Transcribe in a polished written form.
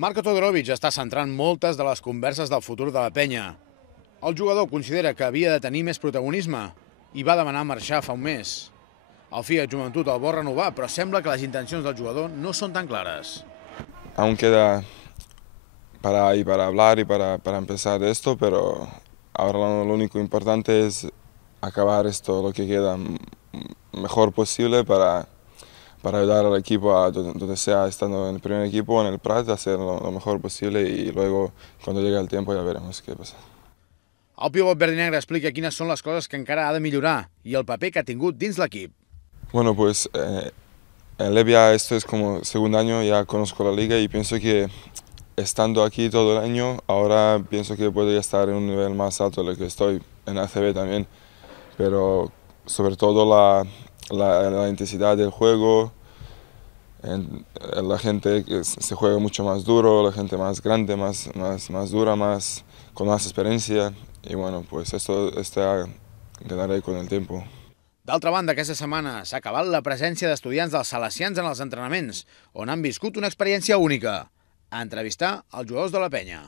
Marko Todorovic està centrant moltes de les converses del futur de la penya. El jugador considera que havia de tenir més protagonisme i va demanar marxar fa un mes. El Fiat Joventut el vol renovar, però sembla que les intencions del jugador no són tan clares. Aún queda para hablar y para empezar esto, pero ahora lo único importante es acabar esto, lo que queda mejor posible para ayudar al equipo a donde sea, estando en el primer equipo o en el Prat, a hacer lo mejor posible y luego cuando llegue el tiempo ya veremos qué pasa. El pivot verd i negre explica quines són les coses que encara ha de millorar i el paper que ha tingut dins l'equip. Bueno, pues en Levia esto es como segundo año, ya conozco la liga y pienso que estando aquí todo el año, ahora pienso que podría estar en un nivel más alto de lo que estoy en ACB también, pero sobre todo la intensidad del juego, la gente que se juega mucho más duro, la gente más grande, más dura, con más experiencia, y bueno, pues esto ganaré con el tiempo. D'altra banda, aquesta setmana s'ha acabat la presència d'estudiants dels salesians en els entrenaments, on han viscut una experiència única: entrevistar els jugadors de la penya.